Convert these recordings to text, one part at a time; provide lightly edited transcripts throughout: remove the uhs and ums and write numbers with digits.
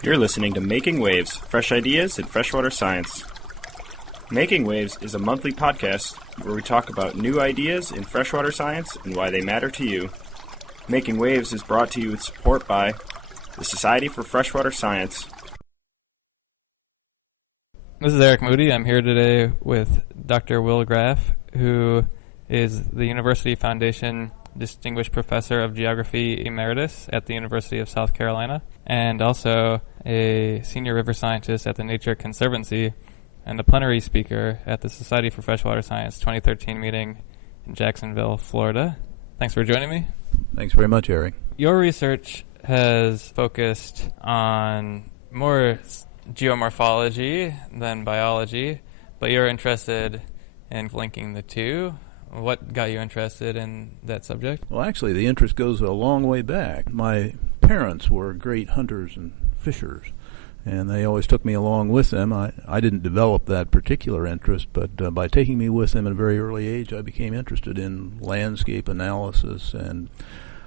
You're listening to Making Waves, Fresh Ideas in Freshwater Science. Making Waves is a monthly podcast where we talk about new ideas in freshwater science and why they matter to you. Making Waves is brought to you with support by the Society for Freshwater Science. This is Eric Moody. I'm here today with Dr. Will Graf, who is the University Foundation Distinguished Professor of Geography Emeritus at the University of South Carolina, and also a Senior River Scientist at the Nature Conservancy and a plenary speaker at the Society for Freshwater Science 2013 meeting in Jacksonville, Florida. Thanks for joining me. Thanks very much, Eric. Your research has focused on more geomorphology than biology, but you're interested in linking the two. What got you interested in that subject? Well, actually, the interest goes a long way back. My parents were great hunters and fishers, and they always took me along with them. I didn't develop that particular interest, but by taking me with them at a very early age, I became interested in landscape analysis and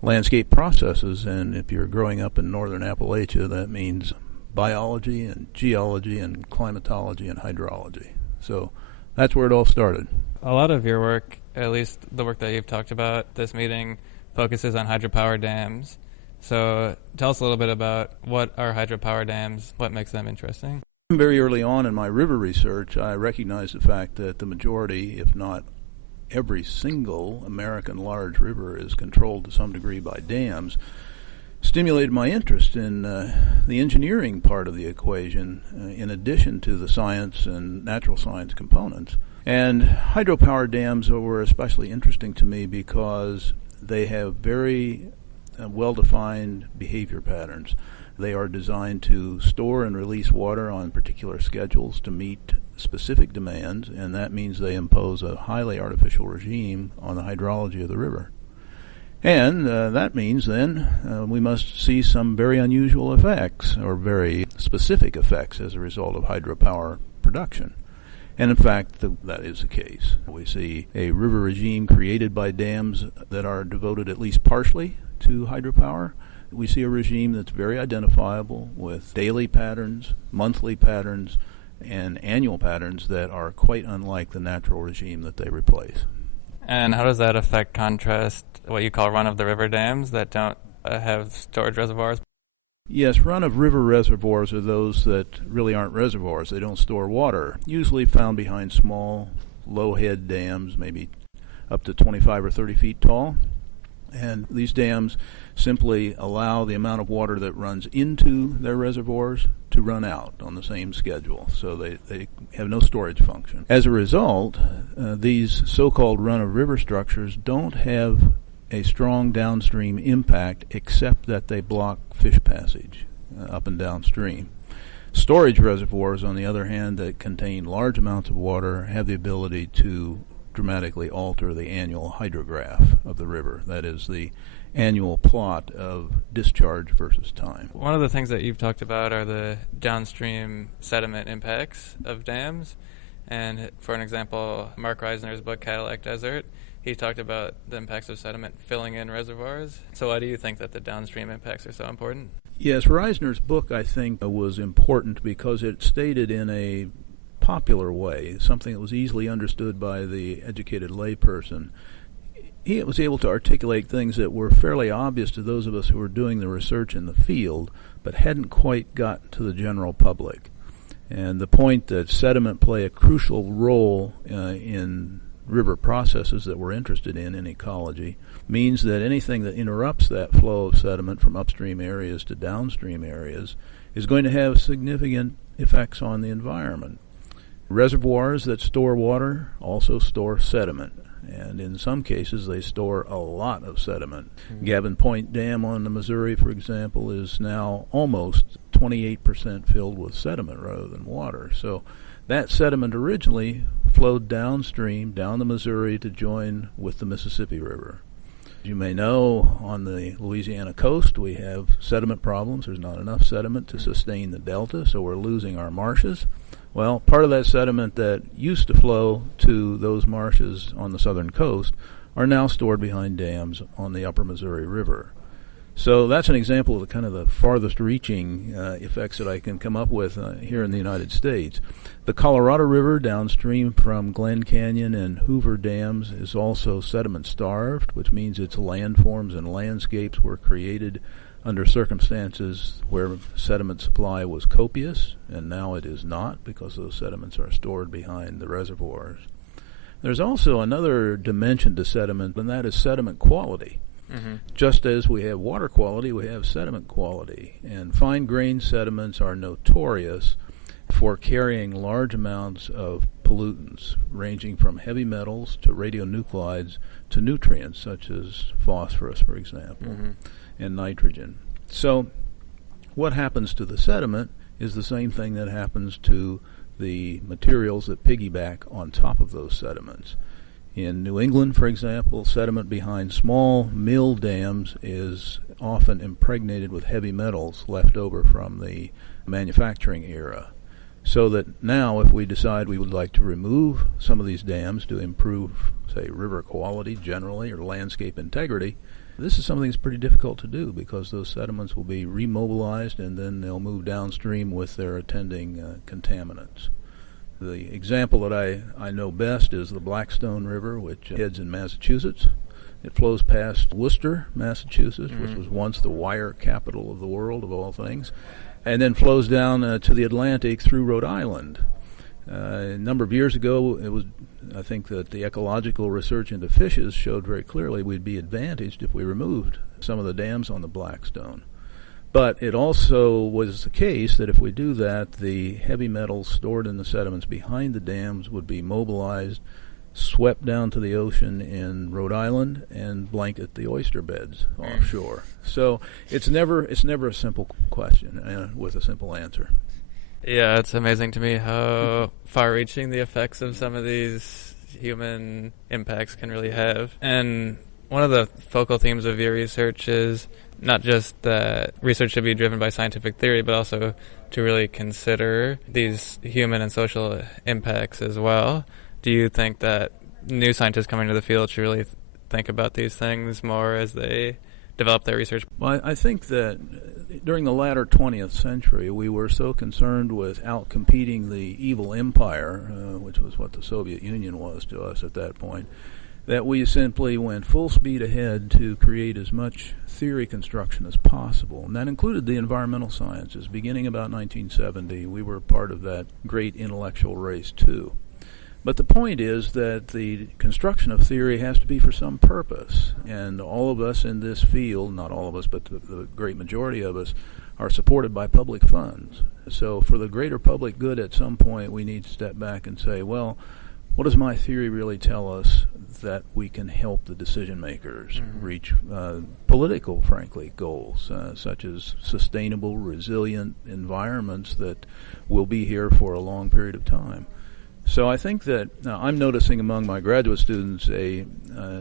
landscape processes. And if you're growing up in northern Appalachia, that means biology and geology and climatology and hydrology. So that's where it all started. A lot of your work, at least the work that you've talked about this meeting, focuses on hydropower dams. So tell us a little bit about what are hydropower dams, what makes them interesting. Very early on in my river research, I recognized the fact that the majority, if not every single American large river, is controlled to some degree by dams. Stimulated my interest in the engineering part of the equation, in addition to the science and natural science components. And hydropower dams were especially interesting to me because they have very well-defined behavior patterns. They are designed to store and release water on particular schedules to meet specific demands, and that means they impose a highly artificial regime on the hydrology of the river. And that means then we must see some very unusual effects or very specific effects as a result of hydropower production. And in fact, that is the case. We see a river regime created by dams that are devoted at least partially to hydropower. We see a regime that's very identifiable with daily patterns, monthly patterns, and annual patterns that are quite unlike the natural regime that they replace. And how does that affect contrast what you call run-of-the-river dams that don't have storage reservoirs? Yes, run-of-river reservoirs are those that really aren't reservoirs. They don't store water, usually found behind small, low-head dams, maybe up to 25 or 30 feet tall. And these dams simply allow the amount of water that runs into their reservoirs to run out on the same schedule, so they have no storage function. As a result, these so-called run-of-river structures don't have a strong downstream impact except that they block fish passage up and downstream. Storage reservoirs, on the other hand, that contain large amounts of water have the ability to dramatically alter the annual hydrograph of the river. That is, the annual plot of discharge versus time. One of the things that you've talked about are the downstream sediment impacts of dams. And for an example, Mark Reisner's book, Cadillac Desert, he talked about the impacts of sediment filling in reservoirs. So why do you think that the downstream impacts are so important? Yes, Reisner's book, I think, was important because it stated in a popular way, something that was easily understood by the educated layperson. He was able to articulate things that were fairly obvious to those of us who were doing the research in the field, but hadn't quite got to the general public. And the point that sediment play a crucial role in river processes that we're interested in ecology means that anything that interrupts that flow of sediment from upstream areas to downstream areas is going to have significant effects on the environment. Reservoirs that store water also store sediment, and in some cases they store a lot of sediment. Gavin Point Dam on the Missouri, for example, is now almost 28% filled with sediment rather than water. So that sediment originally flowed downstream, down the Missouri, to join with the Mississippi River. As you may know, on the Louisiana coast we have sediment problems. There's not enough sediment to sustain the delta, so we're losing our marshes. Well, part of that sediment that used to flow to those marshes on the southern coast are now stored behind dams on the upper Missouri River. So that's an example of the kind of the farthest reaching effects that I can come up with here in the United States. The Colorado River downstream from Glen Canyon and Hoover dams is also sediment starved, which means its landforms and landscapes were created under circumstances where sediment supply was copious, and now it is not because those sediments are stored behind the reservoirs. There's also another dimension to sediment, and that is sediment quality. Mm-hmm. Just as we have water quality, we have sediment quality. And fine-grained sediments are notorious for carrying large amounts of pollutants, ranging from heavy metals to radionuclides to nutrients, such as phosphorus, for example, and nitrogen. So what happens to the sediment is the same thing that happens to the materials that piggyback on top of those sediments. In New England, for example, sediment behind small mill dams is often impregnated with heavy metals left over from the manufacturing era. So that now, if we decide we would like to remove some of these dams to improve, say, river quality generally or landscape integrity, this is something that's pretty difficult to do because those sediments will be remobilized and then they'll move downstream with their attending contaminants. The example that I know best is the Blackstone River, which heads in Massachusetts. It flows past Worcester, Massachusetts, which was once the wire capital of the world, of all things, and then flows down to the Atlantic through Rhode Island. A number of years ago, I think that the ecological research into fishes showed very clearly we'd be advantaged if we removed some of the dams on the Blackstone. But it also was the case that if we do that, the heavy metals stored in the sediments behind the dams would be mobilized, swept down to the ocean in Rhode Island, and blanket the oyster beds offshore. So it's never a simple question with a simple answer. Yeah, it's amazing to me how far-reaching the effects of some of these human impacts can really have. And one of the focal themes of your research is not just that research should be driven by scientific theory, but also to really consider these human and social impacts as well. Do you think that new scientists coming to the field should really think about these things more as they develop their research? Well, I think that during the latter 20th century, we were so concerned with outcompeting the evil empire, which was what the Soviet Union was to us at that point, that we simply went full speed ahead to create as much theory construction as possible. And that included the environmental sciences. Beginning about 1970, we were part of that great intellectual race, too. But the point is that the construction of theory has to be for some purpose. And all of us in this field, not all of us, but the great majority of us, are supported by public funds. So for the greater public good, at some point, we need to step back and say, well, what does my theory really tell us that we can help the decision makers reach political, frankly, goals, such as sustainable, resilient environments that will be here for a long period of time? So I think that I'm noticing among my graduate students a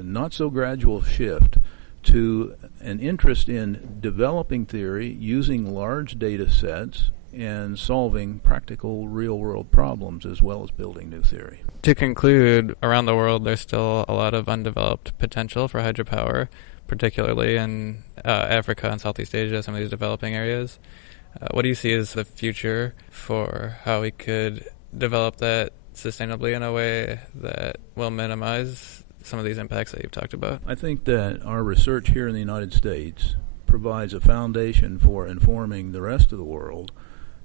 not-so-gradual shift to an interest in developing theory, using large data sets, and solving practical real-world problems as well as building new theory. To conclude, around the world there's still a lot of undeveloped potential for hydropower, particularly in Africa and Southeast Asia, some of these developing areas. What do you see as the future for how we could develop that sustainably in a way that will minimize some of these impacts that you've talked about? I think that our research here in the United States provides a foundation for informing the rest of the world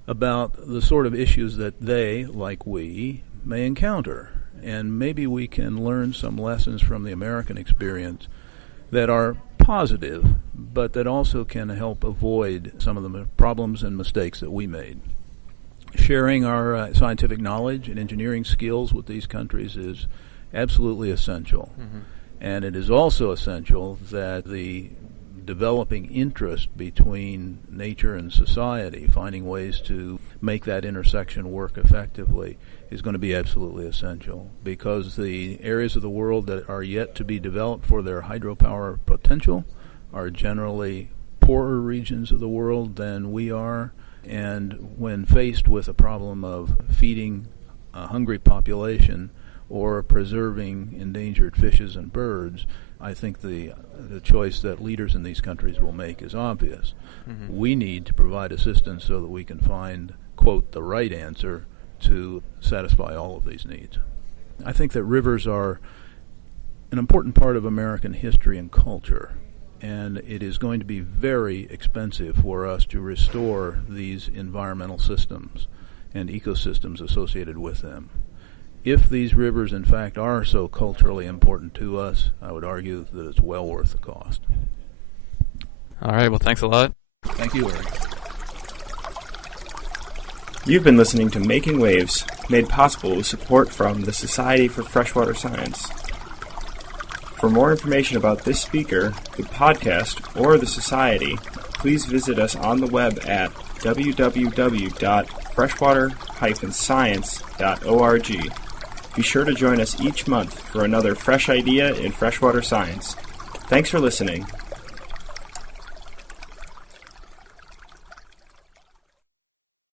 about the sort of issues that they, like we, may encounter. And maybe we can learn some lessons from the American experience that are positive, but that also can help avoid some of the problems and mistakes that we made. Sharing our scientific knowledge and engineering skills with these countries is absolutely essential. And it is also essential that the developing interest between nature and society, finding ways to make that intersection work effectively, is going to be absolutely essential, because the areas of the world that are yet to be developed for their hydropower potential are generally poorer regions of the world than we are. And when faced with a problem of feeding a hungry population or preserving endangered fishes and birds, I think the choice that leaders in these countries will make is obvious. Mm-hmm. We need to provide assistance so that we can find, quote, the right answer to satisfy all of these needs. I think that rivers are an important part of American history and culture, and it is going to be very expensive for us to restore these environmental systems and ecosystems associated with them. If these rivers, in fact, are so culturally important to us, I would argue that it's well worth the cost. All right, well, thanks a lot. Thank you, Eric. You've been listening to Making Waves, made possible with support from the Society for Freshwater Science. For more information about this speaker, the podcast, or the Society, please visit us on the web at www.freshwater-science.org. Be sure to join us each month for another fresh idea in freshwater science. Thanks for listening.